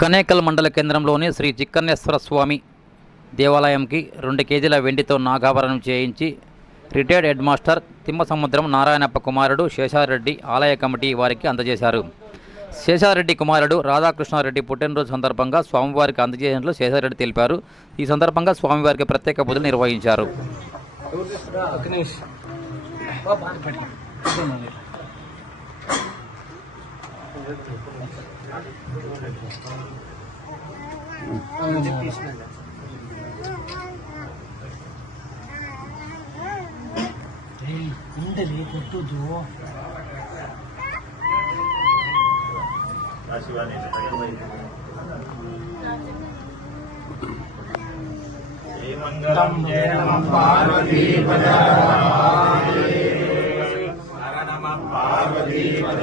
కనేకల్ మండల కేంద్రంలోని శ్రీ చిక్కన్నేశ్వర స్వామి దేవాలయంకి రెండు కేజీల వెండితో నాగాభరణం చేయించి retired head master Thimmasamudram Narayanappa కుమారుడు శేషారెడ్డి ఆలయ కమిటీ వారికి అందజేశారు. శేషారెడ్డి కుమారుడు రాధాకృష్ణారెడ్డి పుట్టినరోజు సందర్భంగా స్వామివారికి అందజేసినట్లు శేషారెడ్డి తెలిపారు. ఈ సందర్భంగా స్వామివారికి ప్రత్యేక పూజలు నిర్వహించారు. ಕುಂಡಲಿ ಕೊಟ್ಟುದು ಪಾರ್ವತಿ ಪದ ಹರ ನಮ ಪಾರ್ವತಿ ಪದ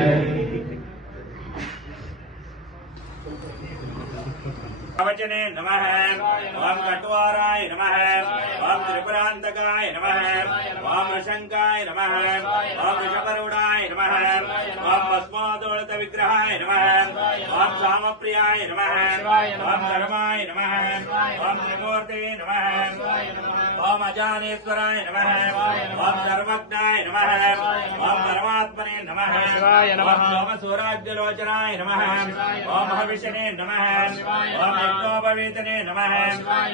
विमोचने नम ओं नमः नम ओं त्रिपुरांतकाय नम ओं नमः नम ओं ऋषपरूढ़ाय नम ओं नमः विग्रहाय नम ओं साम प्रियाय नम ओं धर्माय नम ओं त्रिमूर्तये नम ओम अजानेश्वराय नम ओं सर्वज्ञाय नम ओं परमात्मने नम ॐ सोमसूराज्यलोचनाय नम ओं हविषणे नम ओं పవిత్రే నమ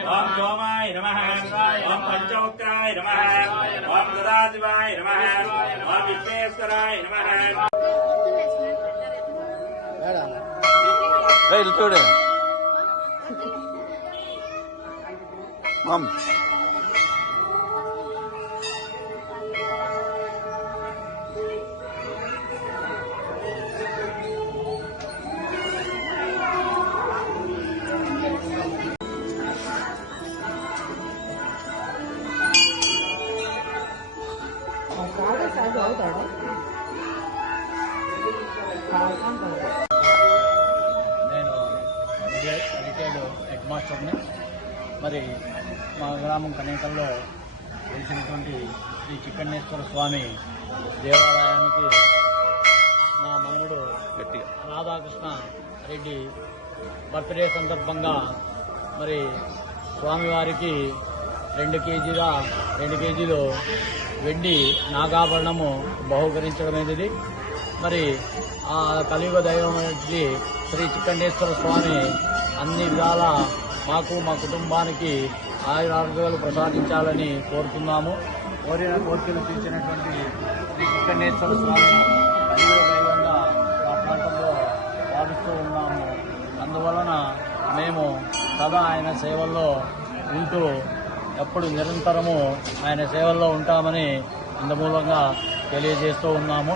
ఓం సోమాయ నమ ఓం పంచముక్తాయ నమ ఓం సదాశివాయ నమ ఓం విఘ్నేశ్వరాయ నమ చూడు. మమ్. నేను రిటైర్డ్ హెడ్ మాస్టర్ని. మరి మా గ్రామం కనేకల్లో వెలిసినటువంటి శ్రీ చిక్కన్నేశ్వర స్వామి దేవాలయానికి నా మనవడు రాధాకృష్ణ రెడ్డి బర్త్డే సందర్భంగా మరి స్వామివారికి రెండు కేజీల రెండు కేజీలు వెండి నాగాభరణము బహుకరించడమైనది. మరి ఆ కలియుగ దైవం శ్రీ చిక్కండేశ్వర స్వామి అన్ని విధాల మాకు మా కుటుంబానికి ఆయురారోగ్యాలు ప్రసాదించాలని కోరుతున్నాము. కోరిన కోరికలు తీర్చినటువంటి శ్రీ చిక్కండేశ్వర స్వామి కలియుగ దైవంగా మా ప్రాంతంలో భావిస్తూ ఉన్నాము. అందువలన మేము సదా ఆయన సేవల్లో ఉంటూ ఎప్పుడు నిరంతరము ఆయన సేవల్లో ఉంటామని అందుమూలంగా తెలియజేస్తూ ఉన్నాము.